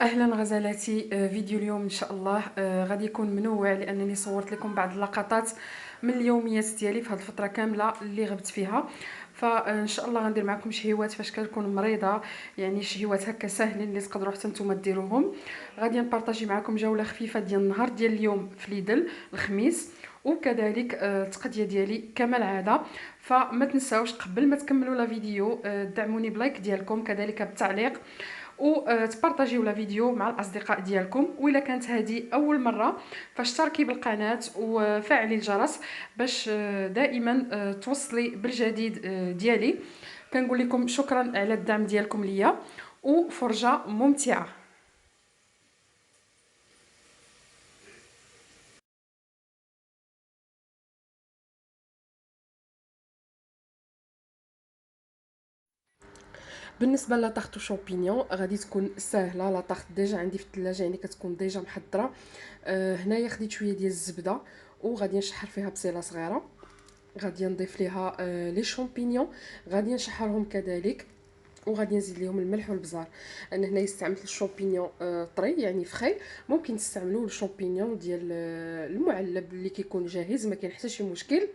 اهلا غزالاتي. فيديو اليوم ان شاء الله غادي يكون منوع لانني صورت لكم بعض اللقطات من اليوميات ديالي في هذه الفتره كامله اللي غبت فيها. فان شاء الله غندير معكم شهيوات فاش كنكون مريضه، يعني شهيوات هكا ساهلين اللي تقدروا حتى نتوما ديروهم. غادي نبارطاجي معكم جوله خفيفه ديال النهار ديال اليوم في ليدل الخميس، وكذلك التقضيه ديالي كما العاده. فما تنساوش قبل ما تكملوا لا فيديو دعموني بلايك ديالكم، كذلك بالتعليق، وتبارطاجيو لا فيديو مع الاصدقاء ديالكم. واذا كانت هذه اول مره فاشتركي بالقناه وفعلي الجرس باش دائما توصلي بالجديد ديالي. كنقول لكم شكرا على الدعم ديالكم ليا، وفرجه ممتعه. بالنسبه لاطاخت شامبينيون غادي تكون ساهله. لاطاخت ديجا عندي في الثلاجه، يعني كتكون ديجا محضره. هنايا خديت شويه ديال الزبده وغادي نشحر فيها بصيله صغيره، غادي نضيف ليها لي شامبينيون، غادي نشحرهم كذلك، وغادي نزيد ليهم الملح والبزار. انا هنا استعملت الشامبينيون طري يعني فخي، ممكن تستعملوا الشامبينيون ديال المعلب اللي كيكون جاهز، ما كاين حتى شي مشكل.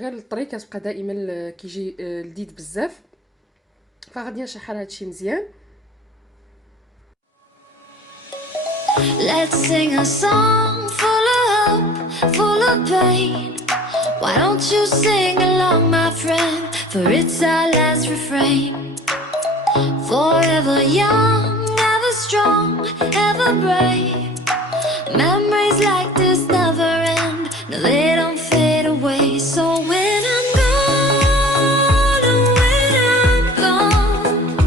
غير الطري كتبقى دائما كيجي لذيذ بزاف. فغادي نشحر هادشي مزيان. Let's sing a song full of hope, full of pain. Why don't you sing along, my friend? For it's our last refrain. Forever young, ever strong, ever brave. Memories like this never end. No, they don't fade away. So when I'm gone, oh, when I'm gone,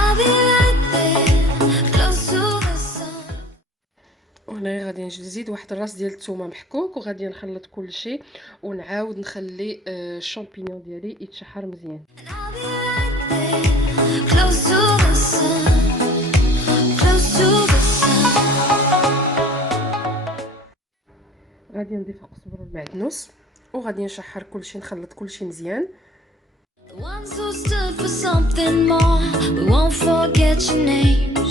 I'll be right there, close to the sun. وهنا غادي نزيد واحد الراس ديال الثومه محكوك، وغادي نخلط كل شيء ونعاود نخلي الشامبينيون ديالي يتشحر مزيان. I'll be right there, close to the sun, close to the sun. غادي نضيف القزبر والمعدنوس وغادي نشحر كل شيء، نخلط كل شيء مزيان. The ones who stood for something more, we won't forget your names.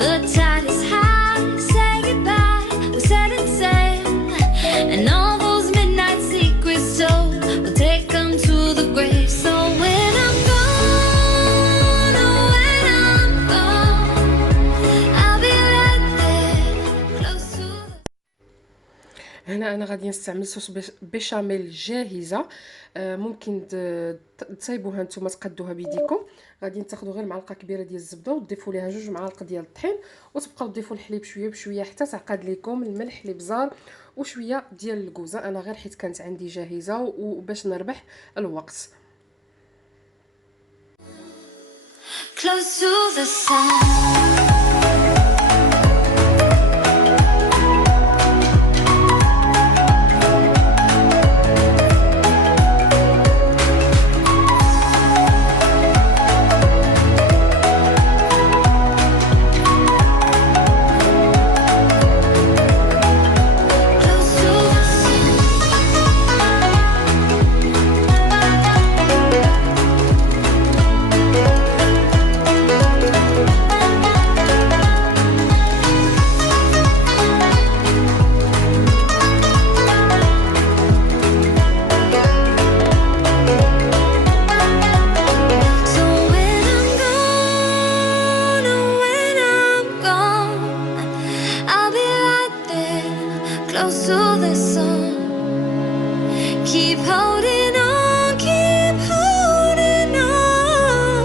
The tide is high, say goodbye, we set it sail. And all those midnight secrets told, we'll take them to the grave. So when I'm gone, oh, when I'm gone, I'll be right there, close to the... هنا انا غادي نستعمل صوص بيشاميل جاهزه. ممكن تصايبوها نتوما، تقدوها بيديكم. غادي تاخذوا غير معلقه كبيره ديال الزبده وتضيفوا ليها 2 معالق ديال الطحين، وتبقاو تضيفوا الحليب شويه بشويه حتى تعقد لكم، الملح الابزار وشويه ديال الكوزه. انا غير حيت كانت عندي جاهزه وباش نربح الوقت. Close to the sun. Close to the sun. So when I'm gone, oh, when I'm gone, I'll be right there, close to the sun. Keep holding on, keep holding on,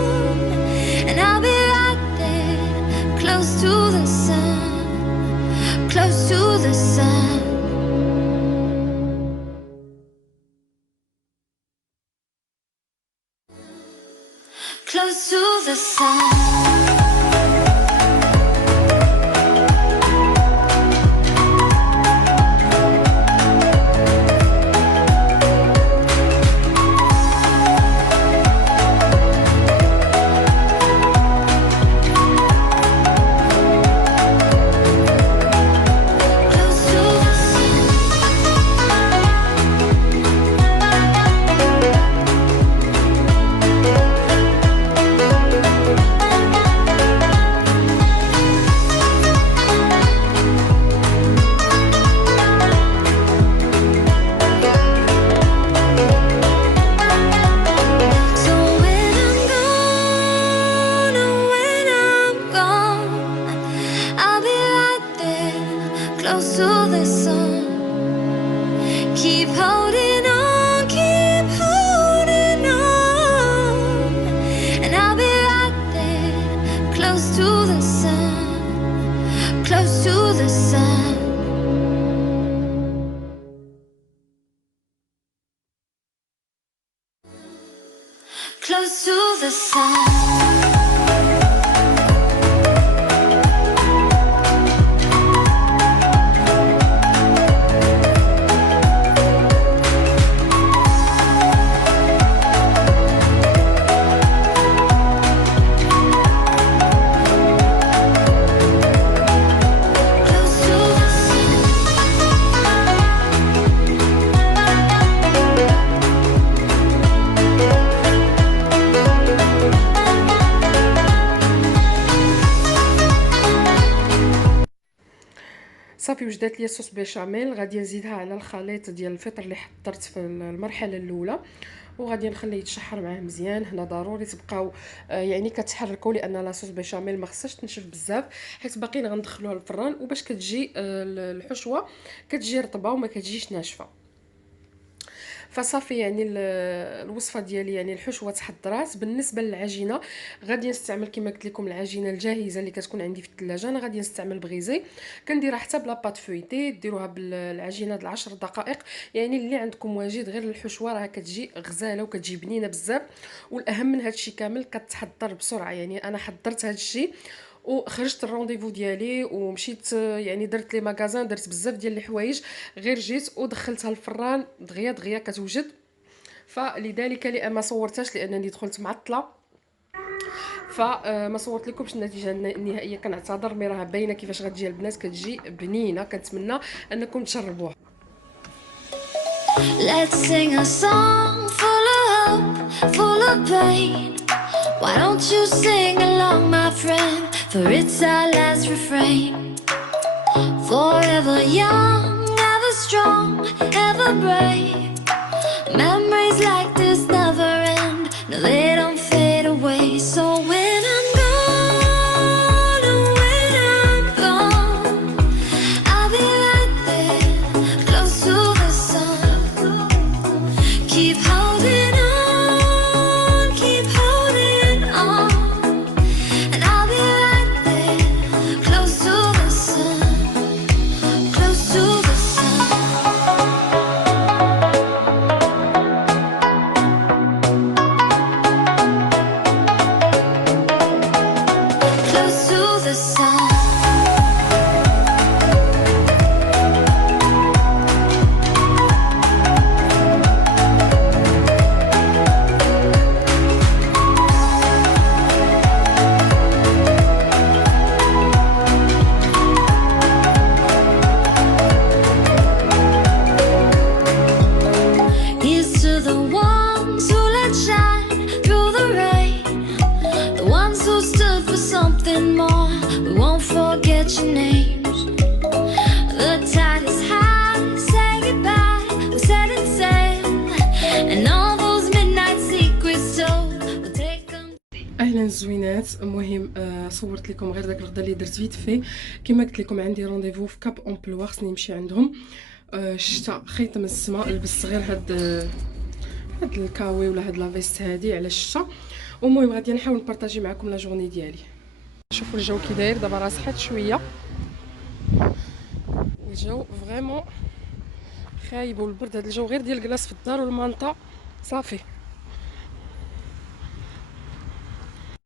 and I'll be right there, close to the sun, close to the sun. Close to the sun. Close to the sun. close to the sun. Keep holding on, keep holding on, and I'll be right there, close to the sun, close to the sun. Close to the sun. صافي وجدات لي صوص بيشاميل، غادي نزيدها على الخليط ديال الفطر اللي حضرت في المرحله الاولى، وغادي نخليه يتشحر معاه مزيان. هنا ضروري تبقاو يعني كتحركوا، لان لاصوص بيشاميل ما خصهاش تنشف بزاف، حيت باقيين غندخلوها للفران، وباش كتجي الحشوه كتجي رطبه وما كتجيش ناشفه. فصافي يعني الوصفه ديالي يعني الحشوه تحضرات. بالنسبه للعجينه غادي نستعمل كما قلت لكم العجينه الجاهزه اللي كتكون عندي في الثلاجه. انا غادي نستعمل بغيزي، كنديرها حتى بلا بات فويتي، ديروها بالعجينه د 10 دقائق. يعني اللي عندكم واجد، غير الحشوه راه كتجي غزاله وكتجي بنينه بزاف. والاهم من هادشي كامل كتحضر بسرعه. يعني انا حضرت هادشي وخرجت الرونديفو ديالي ومشيت، يعني درت لي ماغازان، درت بزاف ديال الحوايج، غير جيت ودخلتها الفران دغيا دغيا كتوجد. فلذلك ما صورتهاش لانني دخلت معطله، فما صورت لكمش النتيجه النهائيه. كنعتذر، مي راه باينه كيفاش غتجي البنات، كتجي بنينه. كنتمنى انكم تجربوها. Let's sing a song full of hope, full of pain. Why don't you sing along, my friend? For it's our last refrain. Forever young, ever strong, ever brave. Memories like this never end. No, they don't fade away. So when I'm gone, oh, when I'm gone, I'll be right there, close to the sun. Keep holding on, keep holding on, and I'll be right there, close to the sun, close to the sun. Close to the sun. Here's to the ones who let shine through the rain, the ones who stood for something more. We won't forget your names. The tide is high, say goodbye, we're setting sail, and all those midnight secrets told, we'll take them. اهلا الزوينات. المهم صورت لكم غير داك الغدا اللي درت فيت في. كما قلت لكم عندي رونديفو في كاب امبلوا، خصني نمشي عندهم. الشتا خيط من السما، لبست غير هاد الكاوي ولا هاد لافيست هادي على الشتا. المهم غادي نحاول نبارطاجي معكم لا جورني ديالي. شوفوا الجو كي داير دابا، راه صحات شويه، الجو فريمون خايب والبرد. هاد الجو غير ديال الكلاص في الدار والمانطا صافي.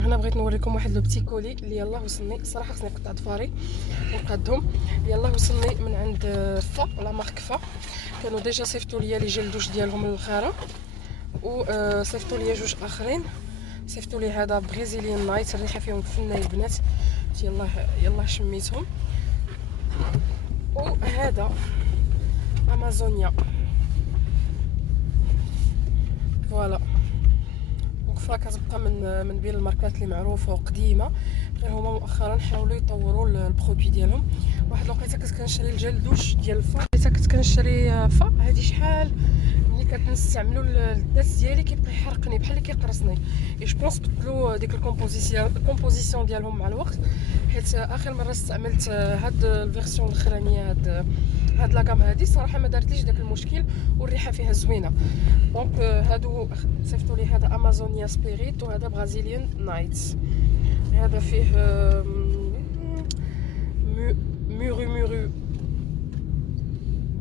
هنا بغيت نوريكم واحد لو بتي كولي اللي يلاه وصلني. الصراحه خصني نقطع ضفاري ونقادهم. يلاه وصلني من عند فا ولا مارك فا. كانوا ديجا صيفطوا ليا لي جيل دوش ديالهم للخاره، وصيفطوا ليا جوج اخرين. صيفطوا لي هذا بريزيليان نايت، الريحه فيهم فنه البنات، يلاه شميتهم. وهذا امازونيا، فوالا. وقفه كتبقى من بين الماركات اللي معروفه وقديمه، غير هما مؤخرا حاولوا يطوروا البرودوي ديالهم. واحد الوقيته كنت كنشري الجل دوش ديال فا، كنت كنشري فا هذه شحال ملي كنستعملوا الداس ديالي كيبقى يحرقني بحال اللي كيقرصني. جو بونس بدلوا ديك الكومبوزيسيون ديالهم مع الوقت، حيت اخر مره استعملت هاد الفيرسيون الاخرانيه، هاد لاكام هادي صراحه ما دارتليش داك المشكل، والريحه فيها زوينه. دونك هادو صيفطوا لي هذا امازونيا سبيريت، وهذا برازيليان نايتس. هذا فيه مورو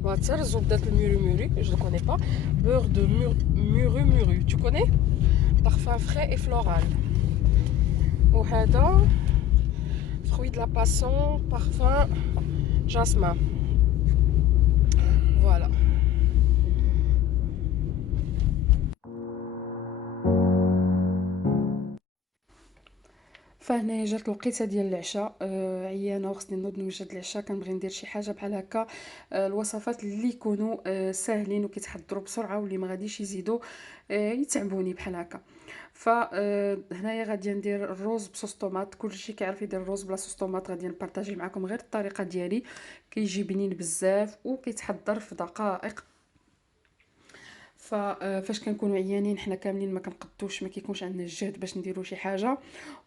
butter, زبدة المورو je ne connais pas, beurre de muru, tu connais, parfum frais et floral. وهذا fruit de la passion, parfum jasmin. Voilà. فهنايا جات الوقيته ديال العشاء، عيانه وخصني نوض نوجد العشاء. كنبغي ندير شي حاجه بحال هكا، الوصفات اللي يكونوا ساهلين وكيتحضروا بسرعه واللي ما غاديش يزيدوا يتعبوني بحال هكا. هنايا غادي ندير الروز بصوص طوماط. كلشي كيعرف يدير الروز بلا صوص طوماط، غادي نبارطاجي معكم غير الطريقه ديالي. كيجي بنين بزاف وكيتحضر في دقائق. فاش كنكونوا عيانين حنا كاملين ما كنقدوش، ما كيكونش عندنا الجهد باش نديروا شي حاجه،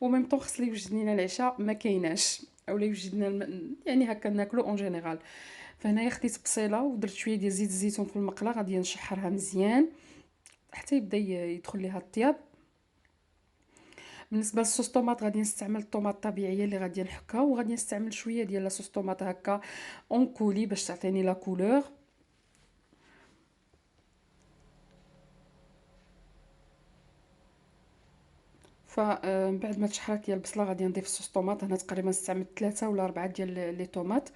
وميم طون خص لي يوجد لينا العشاء ما كايناش، اولا يوجد لنا يعني هكا ناكلو اون جينيرال. فهنايا خديت بصيله ودرت شويه ديال زيت الزيتون في المقله، غادي نشحرها مزيان حتى يبدا يدخل ليها الطياب. بالنسبه للصوص طوماط غادي نستعمل الطوماط الطبيعيه اللي غادي نحكها، وغادي نستعمل شويه ديال لاصوص طوماط هكا اون كولي باش تعطيني لا كولور. فمن بعد ما تشحرات ديال البصله غادي نضيف الصوص طوماط. هنا تقريبا استعملت 3 ولا 4 ديال لي طوماط،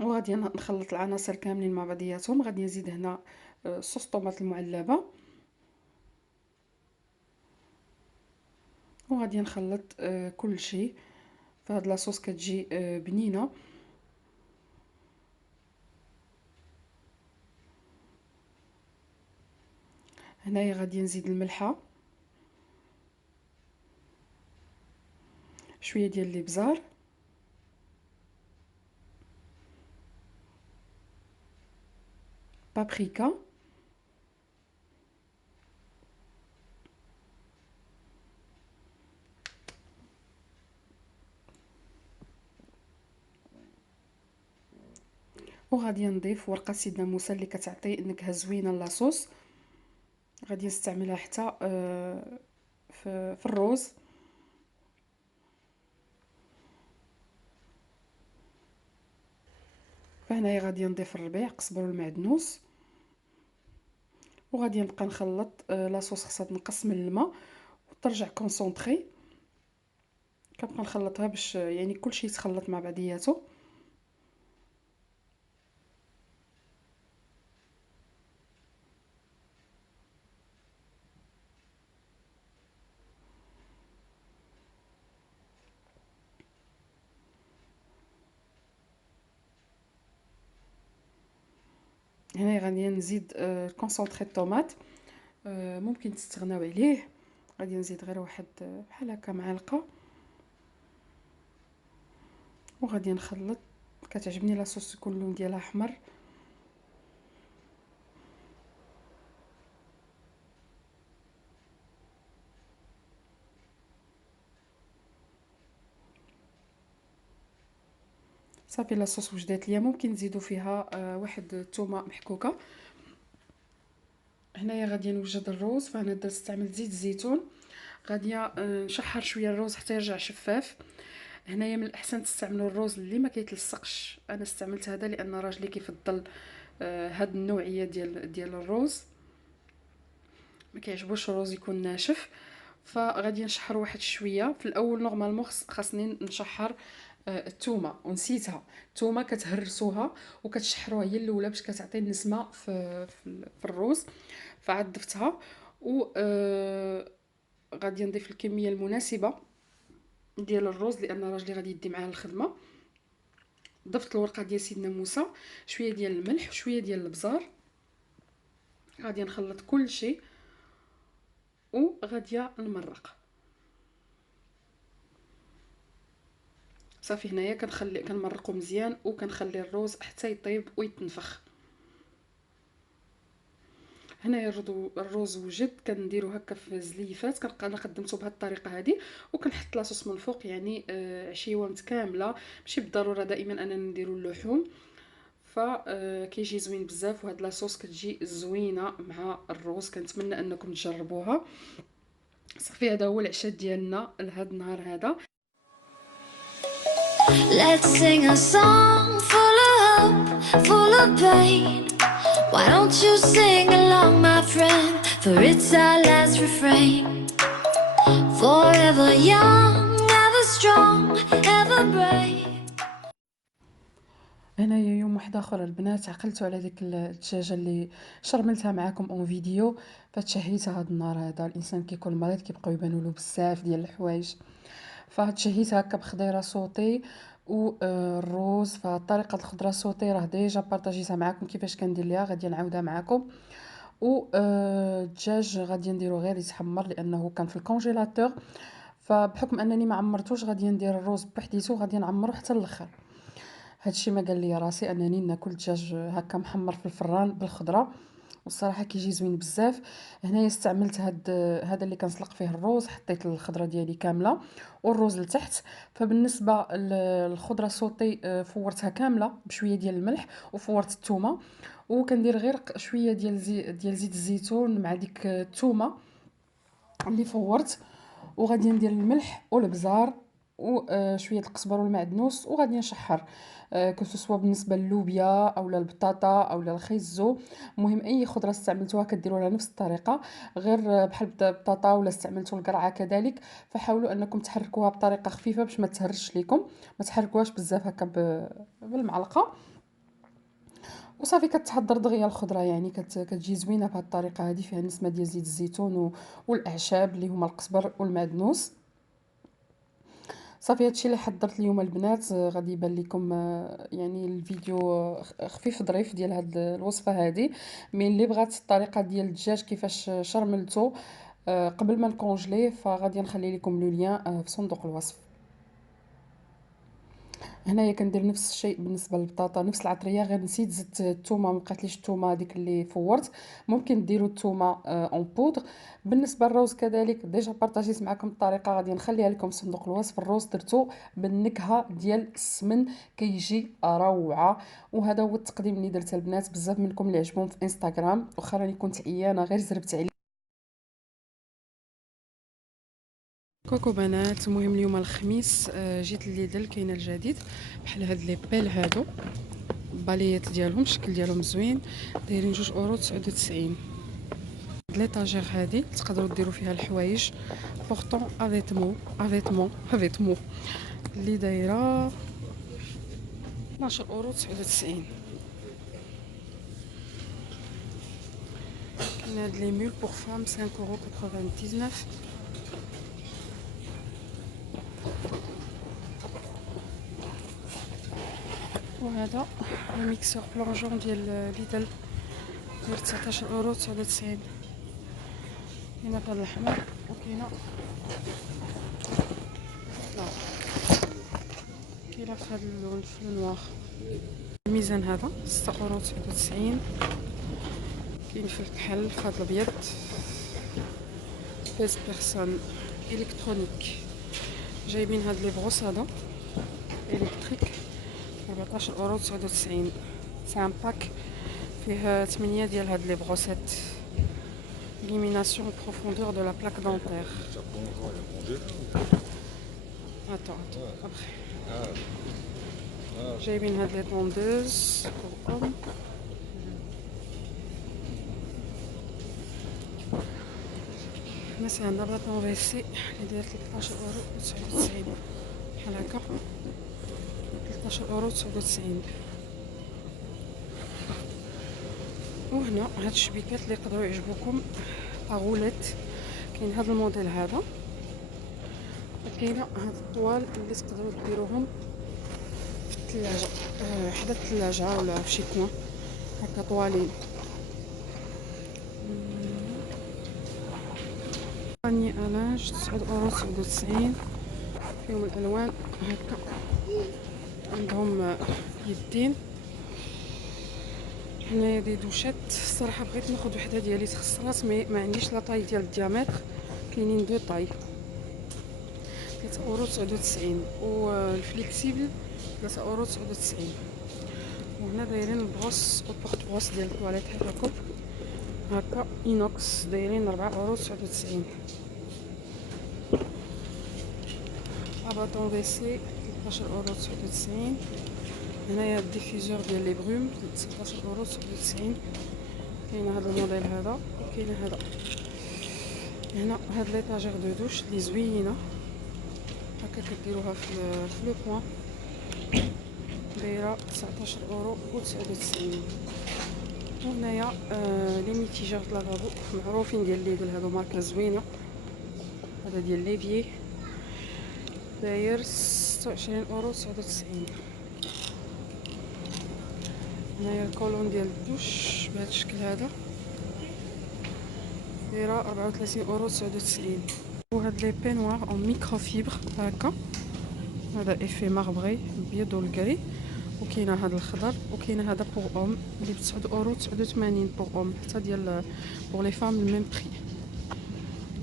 وغادي نخلط العناصر كاملين مع بعضياتهم. غادي نزيد هنا صوص طوماط المعلبه، وغادي نخلط كل شيء. فهاد لاصوص كتجي بنينه. هنايا غادي نزيد الملحه، شويه ديال الابزار، بابريكا، وغادي نضيف ورقه سيدنا موسى اللي كتعطي نكهه زوينه لاصوص. غادي نستعملها حتى في الروز. فهنايا غادي نضيف الربيع، قزبر والمعدنوس، وغادي نبقى نخلط. لاصوص خصها تنقص من الماء وترجع كونسونطري. كنبقى نخلطها باش يعني كلشي يتخلط مع بعضياته. هنا غادي نزيد كونسونطري الطوماط، ممكن تستغناو عليه. غادي نزيد غير واحد بحال هكا معلقه، وغادي نخلط. كتعجبني لاصوص يكون اللون ديالها احمر. صافي لاصوص وجدات ليا. ممكن نزيدوا فيها واحد الثومه محكوكه. هنايا غادي نوجد الروز. فانا درت استعملت زيت الزيتون. غادي نشحر شويه الروز حتى يرجع شفاف. هنايا من الاحسن تستعملوا الروز اللي ما كيتلصقش. انا استعملت هذا لان راجلي كيفضل هاد النوعيه ديال الروز، ما كيعجبوش الروز يكون ناشف. فغادي نشحر واحد شويه. في الاول نورمالمون خاصني نشحر الثومه ونسيتها. الثومه كتهرسوها وكتشحروها هي الاولى باش كتعطي النسمه في الروز. فعاد ضفتها، و غادي نضيف الكميه المناسبه ديال الروز لان راجلي غادي يدي معاه الخدمه. ضفت الورقه ديال سيدنا موسى، شويه ديال الملح وشويه ديال الابزار. غادي نخلط كل شيء وغادي نمرق. صافي هنايا كنمرقو مزيان وكنخلي الروز حتى يطيب ويتنفخ. هنايا الروز وجد كنديرو هكا في زليفات، انا قدمته بهذه الطريقه هذه، وكنحط لاصوص من الفوق يعني عشيوه متكامله، ماشي بالضروره دائما اننا نديرو اللحوم. ف كيجي زوين بزاف، وهاد لاصوص كتجي زوينه مع الروز. كنتمنى انكم تجربوها. صافي هذا هو العشاء ديالنا لهذا النهار هذا. Let's sing a song full of hope, full of pain. Why don't you sing along, my friend? For it's our last refrain. Forever young, ever strong, ever brave. هنايا يوم واحد اخر البنات عقلتوا على ديك الدجاجه اللي شرملتها معكم اون فيديو، فتشهيتها هاد النهار هذا. الانسان كيكون مريض كيبقاو يبانوا له بزاف ديال الحوايج، فتشهيتها هكا بخضيره صوتي والروز. فطريقه الخضره صوتي راه ديجا بارطاجيتها معكم كيفاش كندير ليها، غادي نعاودها معكم. و الدجاج غادي نديرو غير يتحمر لانه كان في الكونجيلاتور، فبحكم انني ما عمرتوش غادي ندير الروز بوحديتو، غادي نعمرو حتى الاخر. هادشي ما قال لي راسي انني ناكل الدجاج هكا محمر في الفران بالخضره، والصراحه كيجي زوين بزاف. هنايا استعملت هذا اللي كنسلق فيه الروز، حطيت الخضره ديالي كامله والروز لتحت. فبالنسبه للخضره صوتي فورتها كامله بشويه ديال الملح، وفورت الثومه، وكندير غير شويه ديال زيت الزيتون مع ديك الثومه اللي فورت. وغادي ندير الملح والبزار وشويه القزبر والمعدنوس، وغادي نشحر كسوا بالنسبه للوبيا او البطاطا او الخيزو. المهم اي خضره استعملتوها كديروا لها نفس الطريقه، غير بحال البطاطا ولا استعملتوا القرعه كذلك. فحاولوا انكم تحركوها بطريقه خفيفه باش ما تهرش لكم، ما تحركوهاش بزاف هكا بالمعلقه. وصافي كتحضر دغيا الخضره، يعني كتجي زوينه بهذه الطريقه هذه، فيها نسمه ديال زيت الزيتون والاعشاب اللي هما القزبر والمعدنوس. صافي هادشي اللي حضرت اليوم البنات. غادي يبان لكم يعني الفيديو خفيف ظريف ديال هاد الوصفه هذه. مي اللي بغات الطريقه ديال الدجاج كيفاش شرملته قبل ما نكونجليه، فغادي نخلي لكم لو لين في صندوق الوصف. هنايا كندير نفس الشيء بالنسبه للبطاطا، نفس العطريه، غير نسيت زدت الثومه، ما بقاتليش الثومه هذيك اللي فورت. ممكن ديروا الثومه اون بودر. بالنسبه للروز كذلك ديجا بارطاجيت معكم الطريقه، غادي نخليها لكم في صندوق الوصف. الروز درتو بالنكهه ديال السمن، كيجي روعه. وهذا هو التقديم اللي درته البنات. بزاف منكم اللي عجبهم في انستغرام، واخا راني كنت عيانه غير زربت عليه. كوكو بنات، المهم اليوم الخميس جيت لليدل، كاينه الجديد بحال هاد لي بيل هادو، الباليات ديالهم الشكل ديالهم زوين، دايرين 2.99 €. ليطاجير هادي تقدروا ديروا فيها الحوايج بورطون افيتمون اللي دايره 12.99 €. كاين هاد لي مول بور فام 5.99 €. وهذا الميكسور بلونجون ديال ليدل داير 19.99 €. كاينه في هذا الاحمر، وكاينه كاينه في هذا اللون في النوار. الميزان هذا 6.99 €. كاين في الكحل في هذا الابيض، بيز بيرسون الكترونيك. جايبين هاد لي بروس هذا الكتريك 14.99 €. سي ان باك فيه 8 ديال هاد لي بروسيت. Élimination en profondeur de la plaque dentaire. Attends, après. جايبين هاد لي طوندوز pour homme. هنا سي عندنا باطون فيسي اللي داير 13.99 € بحال هكا، 13.99 €. وهنا هاد الشبيكات اللي يقدروا يعجبوكم طاغولات، كاين هذا الموديل هذا، وكاينه هاد الطوال اللي تقدروا ديروهم في الثلاجه حدا الثلاجه ولا في شي كوان هكا طوالين. باني الانج 9.99 €. فيهم الالوان هكا، عندهم يدين هنايا دي دوشات. الصراحه بغيت ناخذ وحده ديالي تخصرات مي ما عنديش لا طاي ديال الديامتر. كاينين دو طاي 3 € 99 والفليكسيبل 3 € 99. وهنا دايرين البروس والبورت بروس ديال الطواليت بحال هكا اينوكس دايرين 4 € 99. اباطون فيسي 13 € 99. هنايا الديفيزور ديال لي بروم 16 € 99. كاين هذا الموديل هذا وكاين هذا. هنا هاد ليطاجير دو دوش لي زوينه هكا كديروها في لو بوين دايره 19 € 99. وهنايا لي ميتيجور د لافابو معروفين ديال ليدل هادو ماركه زوينه. هذا ديال ليفيي داير 26 € 99. هنايا الكولون ديال الدوش بهذا الشكل هذا دايره 34 € 99. وهاد لي بينوار اون ميكرو فيبر هكا. هذا افي ماربري الابيض والكري. وكاينه هذا الخضر وكاينه هذا بور اوم اللي ب 9 € 89 بور اوم حتى ديال بور لي فام الميم بري.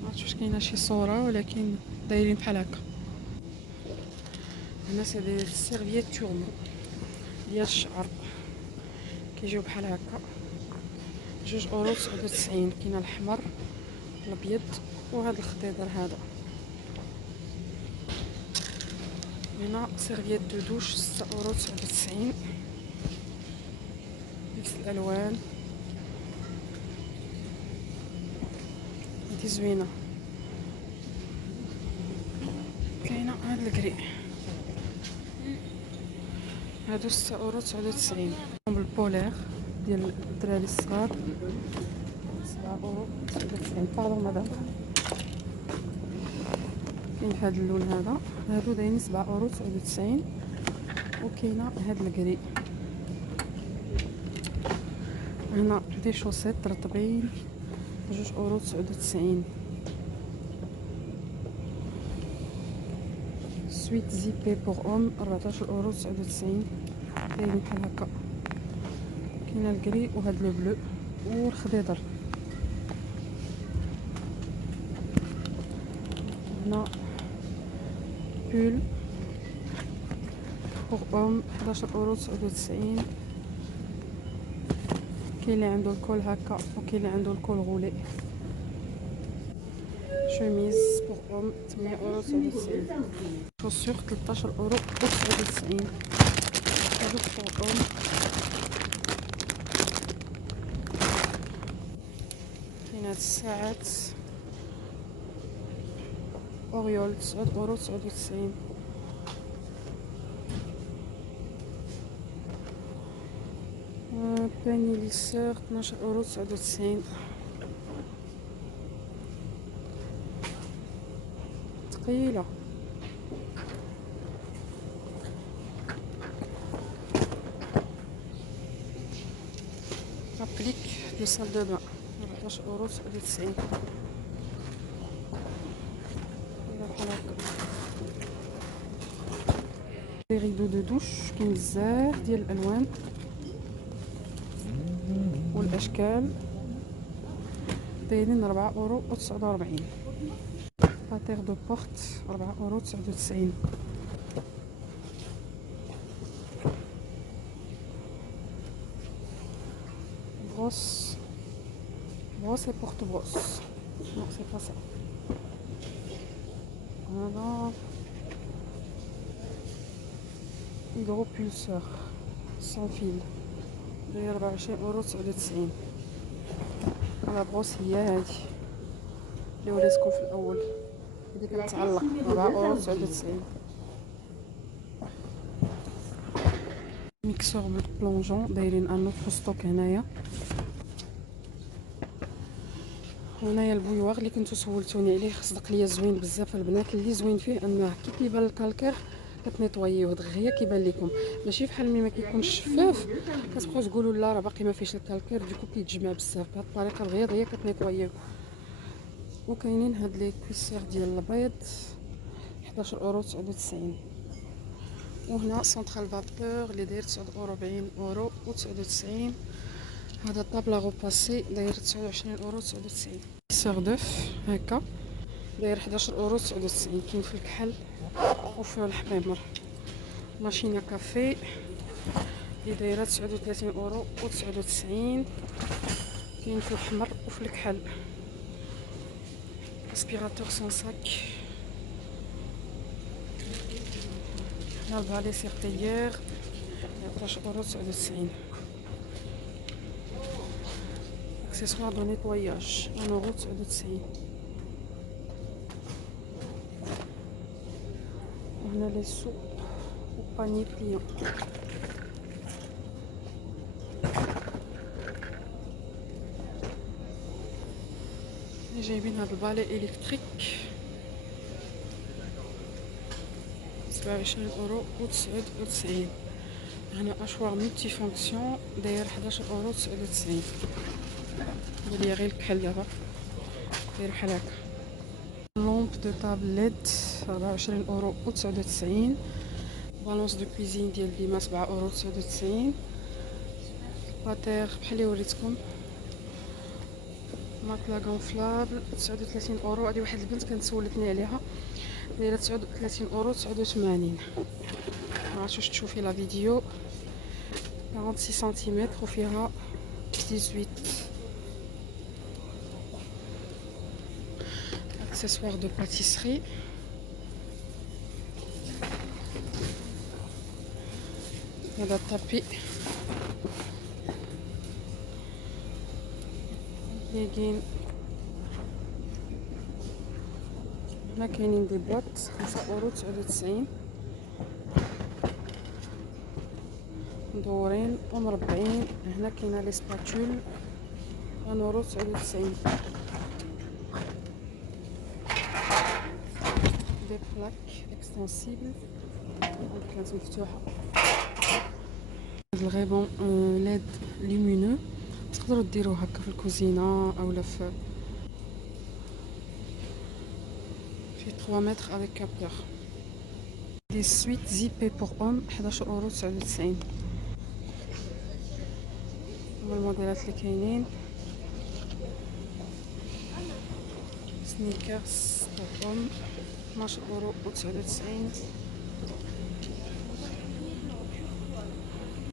معرفتش واش كاينه شي صوره ولكن دايرين بحال هكا. هنا سي دي سيرفييت تورمو ديال الشعر كيجيو بحال هكا 2 € 99. كاين الاحمر الابيض وهذا الخضيضر هذا. هنا سيرفييت دو دوش 6 € 99. نفس الالوان هادي زوينه. كاينه هاد الكري هادو 6 € 99. بالبولير ديال الدراري الصغار 7 € 99. باردون مدام. كاين هاد اللون هذا هادو دايرين 7 € 99. وكاينه هاد الكري. هنا دي شوسيت رطبين 2 € 99. سويت زيبي بور اوم 14 € 99. دايرين بحال هكا. كاين الكري وهاد لو بلو والخضيضر. هنا بول بور اوم 11 € 99. كاين اللي عنده الكول هكا وكاين اللي عنده الكول غولي. شوميز بور اوم 8 € 99. شوسور 13 € 99. هادوك بور اوم. كاين هاد الساعات اوريول 9 € 99. باني ليسور 12 € 99. ثقيله. ابليك دو سال دو بان 14 € 99. بحال هكا. لي ريدو دو دوش كاين بزاف ديال الالوان والاشكال دايرين 4 € 49. باتير دو بورت 4 € 99. بروس بروس اي بورت بروس. نو سي با سا. هذا هيدرو بولسور سون فيل داير 24 € 99. هذا بروس هي هادي اللي وريتكم في الاول هادي كتعلق 4 € 99. ميكسور بلونجون دايرين ان اوتر ستوك هنايا. هنايا البويوار اللي كنتو سولتوني عليه صدق ليا زوين بزاف البنات. اللي زوين فيه انه كي كيبان الكالكير كتنيطوايوه دغيا كيبان لكم ماشي بحال ملي ما كيكونش شفاف كتبقاو تقولوا لا راه باقي ما فيهش الكالكير ديكو كيتجمع بزاف. بهاد الطريقه دغيا دغيا كتنيطوايوه. وكاينين هاد لي كويسير ديال البيض 11 € 99. وهنا سونطرال فابور اللي داير 49 € و 99. هذا طابلا غوباسي داير 29 اورو 99. سيغ دوف هكا داير 11 اورو 99. كاين في الكحل وفي الحميمر. ماشينه كافي اللي دايره 39 اورو و99. كاين في الحمر وفي الكحل. اسبيراتور سون ساك. هنا البالي سيغتيير 13 اورو 99. اكسسوار دو نيتواياج 1 اورو 99. وهنا لي سوب وباني بليون. جايبين هاد البالي الكتريك 27 اورو و99. هنا اشوار ملتي فونكسيون داير 11 اورو 99. هادي غير الكحل دابا داير بحال هكا. لومب دو طابل ليد 24 اورو و99. بالونس دو كويزين ديال ديما 7 اورو 99. باتير بحال اللي وريتكم. ماطلا غونفلابل 39 اورو. هادي واحد البنت كانت سولتني عليها دايره 39 اورو 89. معرفتش واش تشوفي لا فيديو. 46 سنتيمتر وفيها 18. اكسسوار دو باتيسري. هذا الطابي كاين. هنا كاينين دي بواط 5 اورو 99 مدورين ومربعين. هنا كاينه لي سباتول 1 اورو 99. دي بلاك اكستنسيبل كانت مفتوحه. هاد الغيبون ليد لومينو تقدروا ديروه هكا في الكوزينه اولا في 3 متر افيك كابتور. دي سويت زيبي بور اوم 11 اورو 99. هما الموديلات اللي كاينين. سنيكرز بور اوم 12 اورو و99.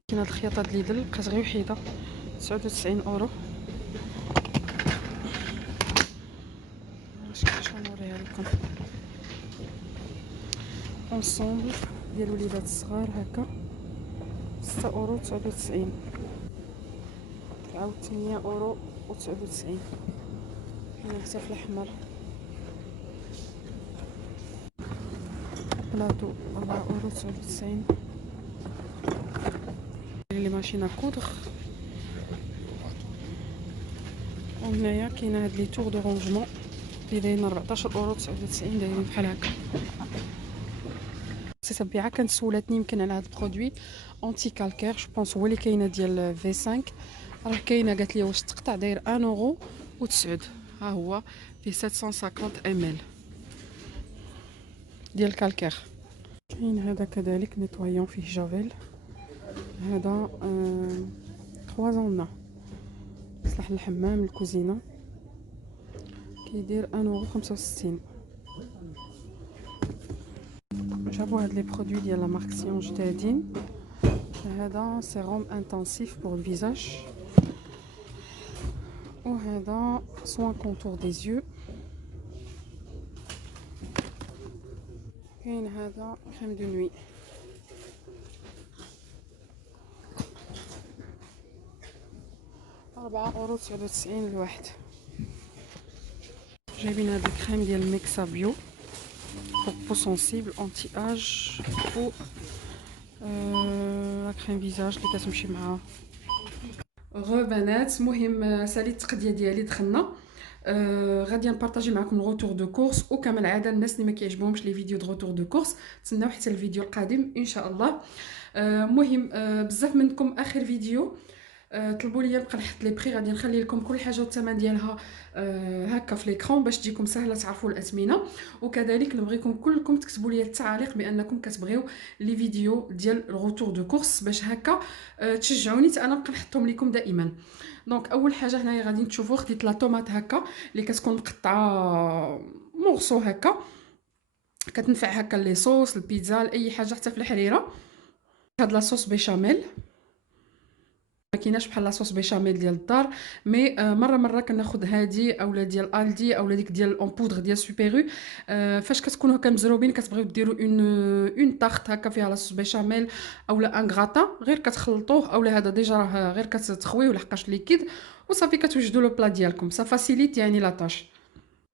كاين هاد الخياطه د ليدل بقات غير وحيده 99 اورو. كيفاش غنوريها لكم. اونسومبل ديال وليدات الصغار هكا 6 اورو 99. عاود 8 اورو و99. كاين حتى في الاحمر. بلاطو 4 اورو 99. لي ماشينا كودغ. وهنايا كاينه هاد لي تور دو رونجمون اللي دايرين 14 اورو 99. دايرين بحال هكا. سي تبيعه كانت سولاتني يمكن على هاد البرودوي اونتي كالكير جو بونس هو اللي كاينه ديال في 5. راه كاينه قالت لي واش تقطع داير 1 اورو و9. ها هو فيه 750 ام ال ديال الكالكير. كاين هذا كذلك نيتوايون فيه جافيل. هذا 3 زون يصلح للحمام الكوزينه. كيدير 1 اورو 65. جابوا هاد لي برودوي ديال لا مارك سيون جدادين. هذا سيروم انتنسيف بور الفيزاج. وهذا سوان كونتور دي زيو. كاين هذا كريم دو نوي 4 اورو 99 الواحد. جايبين هاد الكريم ديال ميكسا بيو بور بو سونسيبل انتي اج و كريم فيزاج اللي كتمشي معاها. غو بنات المهم ساليت التقديه ديالي دخلنا. غادي نبارطاجي معكم الغوتور دو كورس وكما العاده الناس اللي ما كيعجبهمش لي فيديو دو غوتور دو كورس تسناو حتى الفيديو القادم ان شاء الله. مهم بزاف منكم اخر فيديو طلبوا لي نبقى نحط لي بري، غادي نخلي لكم كل حاجه والثمن ديالها هكا في ليكرون باش تجيكم سهله تعرفوا الاثمنه. وكذلك نبغيكم كلكم تكتبوا لي التعاليق بانكم كتبغيو لي فيديو ديال الغوتور دو كورس باش هكا تشجعوني انا نبقى نحطهم لكم دائما. دونك اول حاجه هنايا غادي تشوفوا خديت لا طوماط هكا اللي كتكون مقطعه مورسو هكا، كتنفع هكا لي صوص البيتزا لاي حاجه حتى في الحريره. هاد لاصوص بيشاميل ما كايناش بحال لاصوص بيشاميل ديال الدار، مي مره كناخذ هادي اولا ديال الدي اولا ديك ديال اون بودر ديال سوبيرو. فاش كتكونوا هكا مزروبين كتبغيو ديروا اون طارت هكا فيها لاصوص بيشاميل اولا ان غراتان، غير كتخلطوه اولا هذا ديجا راه غير كتخويوه لحقاش ليكيد وصافي كتوجدوا لو بلا ديالكم. سا فاسيليت يعني لا طاش.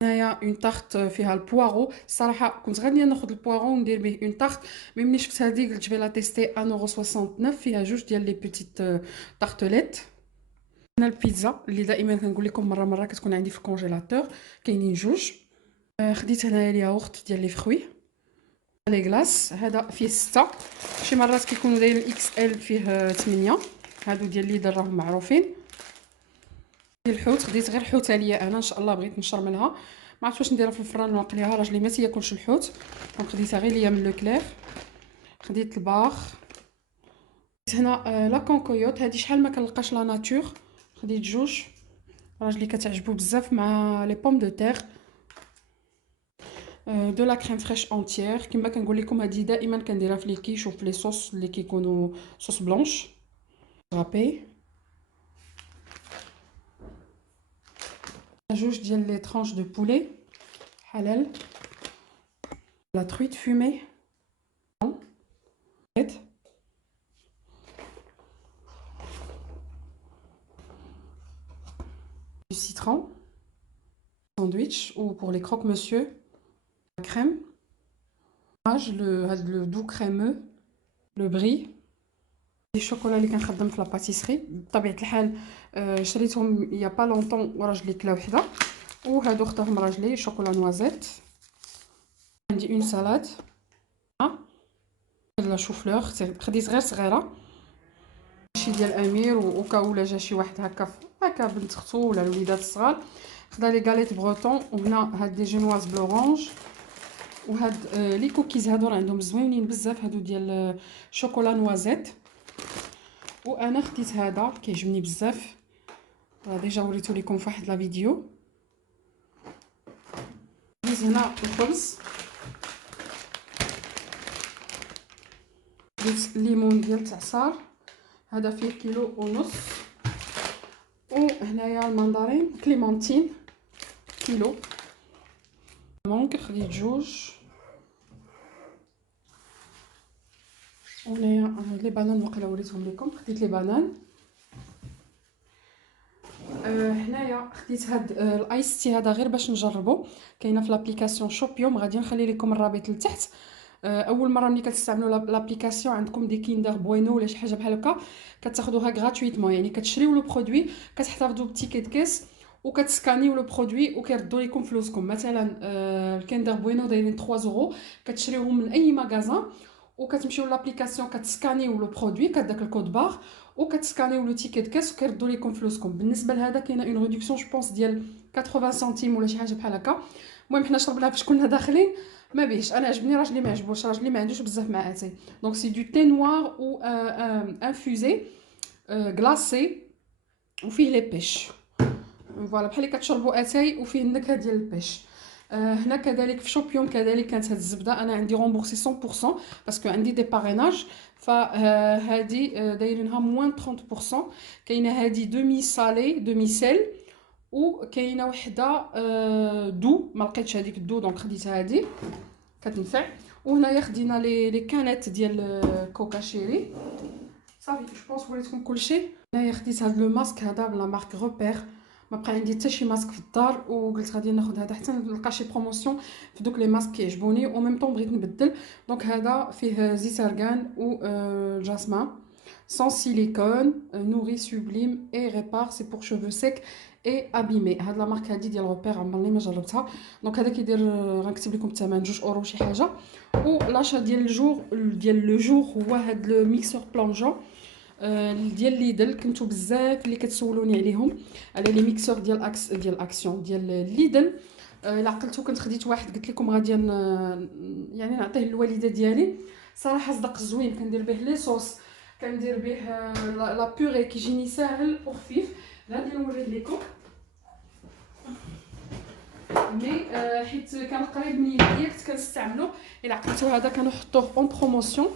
هنايا اون طارت فيها البوارو، الصراحه كنت غاديه ناخذ البوارو وندير به اون طارت، مي ملي شفت هذه قلت لا تيستي 1.69 فيها جوج ديال لي بيتيت طارتليت. هنا البيتزا اللي دائما كنقول لكم مره كتكون عندي في الكونجيلاتور، كاينين جوج. خديت هنايا الياغورت ديال لي فروي، لي غلاس هذا فيه 6، شي مرات كيكونوا دايرين اكس ال فيه 8، هادو ديال ليدر راهم معروفين. الحوت خديت غير حوته ليا انا ان شاء الله بغيت نشرملها، ما عرفتش واش نديرها في الفران ولا نقليها، راجلي ما تياكلش الحوت دونك خديتها غير ليا من لو كلير. خديت الباخ، هنا لا كونكويوت هذه شحال ما كنلقاش لا ناتور، خديت جوج راجلي كتعجبو بزاف مع لي بوم دو تير. دو لا كريم فريش اونتيير كما كنقول لكم هذه دائما كنديرها في لي كيش وفي لي صوص اللي كيكونوا صوص بلونش رابي. جوج ديال لي ترانش دو بولي حلال، لا ترويت فومي، du citron, sandwich ou pour les croque-monsieur, la crème, le doux crémeux, le brie. الشوكولا اللي كنخدم في لاباتيسري بطبيعه الحال شريتهم يا با لونطون وراجلي كلا وحده، وهادو اختهم راجلي شوكولا نوازيت. عندي اون سالاد لا شوفلور خديت غير صغيره شي ديال امير وكا ولا جا شي واحد هكا بنت اختو ولا الوليدات الصغار. خدا لي غاليت بروطون، وهنا هاد دي جينواز بلورانج، وهاد لي كوكيز هادو راه عندهم زوينين بزاف هادو ديال شوكولا نوازيت. وانا خديت هذا كيعجبني بزاف، ديجا وريتو لكم في واحد لا فيديو. خديت هنا الخبز، خديت الليمون ديال التعصار هذا فيه كيلو ونص، وهنايا الماندارين كليمونتين كيلو، مونك خديت جوج، وهنايا لي بانان واقيلا وريتهم لكم خديت لي بانان. هنايا خديت هاد الايس تي هذا غير باش نجربو، كاينه في لابليكاسيون شوبيوم غادي نخلي لكم الرابط لتحت. اول مره ملي كتستعملوا لابليكاسيون عندكم دي كيندر بوينو ولا شي حاجه بحال هكا كتاخذوها غراتويتمون، يعني كتشريو لو برودوي كتحتفظوا بتيكيت كيس وكتسكانيو لو برودوي وكيردوا لكم فلوسكم. مثلا الكيندر بوينو دايرين 3 يورو كتشريوهم من اي ماغازان وكتمشيو لابليكاسيون كتسكانيو لو برودوي كداك الكود بار وكتسكانيو لو تيكيت كاس وكيردوا لكم فلوسكم. بالنسبه لهذا كاينه اون ريدكسيون جو بونس ديال 80 سنتيم ولا شي حاجه بحال هكا. المهم حنا شربناها فاش كنا داخلين ما بيش، انا عجبني راجلي ما عجبوش، راجلي ما عندوش بزاف مع اتاي. دونك سي دو تي نوار او انفوزي غلاسي وفيه لي بيش فوالا بحال اللي كتشربوا اتاي وفيه النكهه ديال البيش. هنا كذلك في شوبيوم كذلك كانت هاد الزبده انا عندي رومبورسي 100% باسكو عندي دي باريناج، فهادي دايرينها موان 30%. كاينه هادي دومي سالي دومي سيل وكاينه وحده دو ما لقيتش هذيك الدو دونك خديت هادي كتنفع. وهنايا خدينا لي كانات ديال كوكا شيري صافي جو بونس وريتكم كلشي. هنايا خديت هاد لو ماسك هذا بلا مارك روبير، ما بقى عندي حتى شي ماسك في الدار وقلت غادي ناخذ هذا حتى نلقى شي بروموسيون في دوك لي ماسك كيعجبوني او ميم طون بغيت نبدل. دونك هذا فيه زيت ارغان و جاسمان sans silicone, nourrit, sublime et répare, c'est pour cheveux secs et abîmés. هاد لا مارك هادي ديال روبير عمرني ما جربتها. دونك هذا كيدير غنكتب لكم الثمن 2 اورو شي حاجه. و لاشا ديال الجور ديال لو جور هو هاد لو ميكسور بلونجون ديال ليدل. كنتو بزاف اللي كتسولوني عليهم على لي ميكسور ديال اكسيون ديال ليدل. الا عقلتو كنت خديت واحد قلت لكم غادي يعني نعطيه للوالده ديالي. صراحه صدق زوين، كندير به لي صوص، كندير به لا بوري، كيجيني ساهل وخفيف. غادي نوريه لكم مي حيت كان قريب من يديا كنت كنستعملو. الا عقلتو هذا كنحطوه اون بروموسيون.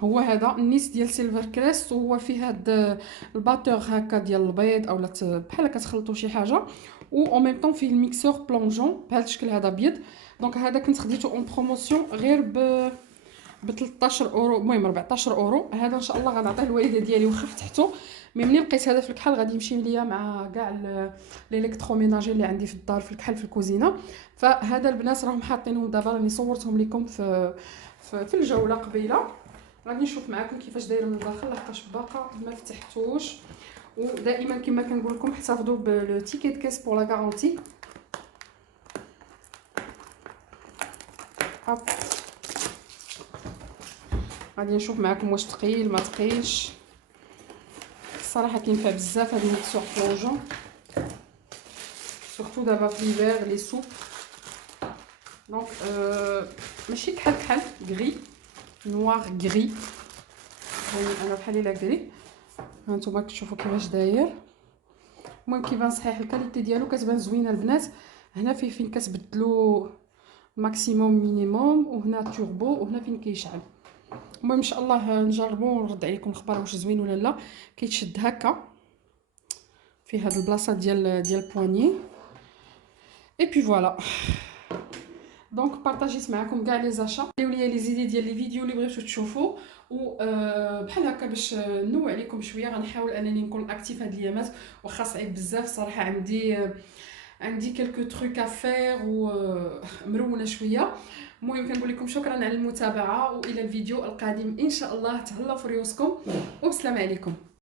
هو هذا النيس ديال سيلفر كريست، وهو فيه هاد الباتور هكا ديال البيض اولا بحال كتخلطوا شي حاجه، و او ميم طون فيه الميكسور بلونجون بهذا الشكل هذا ابيض. دونك هذا كنت خديته اون بروموسيون غير ب 13 اورو، المهم 14 اورو. هذا ان شاء الله غنعطيه للوالده ديالي واخا فتحته. مي ملي لقيت هذا في الكحل غادي يمشي ليا مع كاع الالكتروميناجي اللي عندي في الدار في الكحل في الكوزينه. فهذا البنات راهم حاطينهم دابا، راني صورتهم لكم في الجوله قبيله. غادي نشوف معكم كيفاش داير من الداخل لحقاش باقا ما فتحتوش. ودائما كما كنقول لكم احتفظوا بالو تيكيت كيس بور لا غارونتي. غادي نشوف معكم واش ثقيل ما ثقيلش. الصراحه كينفع بزاف هذا الميكسور بلونجون، سورتو دابا في ليفير لي سوب. دونك ماشي كحل غري نوار غري، يعني انا بحال الا غري. هانتوما كتشوفوا كيفاش داير. المهم كيبان صحيح الكاليتي ديالو كتبان زوينه البنات. هنا فيه فين كتبدلوا ماكسيموم مينيموم، وهنا توربو، وهنا فين كيشعل. المهم ان شاء الله نجربو ونرد عليكم الخبر واش زوين ولا لا. كيتشد هكا في هاد البلاصه ديال بواني اي بي فوالا. دونك بارطاجيت معكم كاع لي زاشا. ديروا لي لي زيدي ديال لي فيديو اللي بغيتو تشوفوا، و بحال هكا باش نوع عليكم شويه. غنحاول انني نكون اكتيف هاد الايامات، واخا صعيب بزاف صراحه. عندي كلكو تروك افير ومرونه شويه. المهم كنقول لكم شكرا على المتابعه، والى الفيديو القادم ان شاء الله. تهلاو في ريوسكم، والسلام عليكم.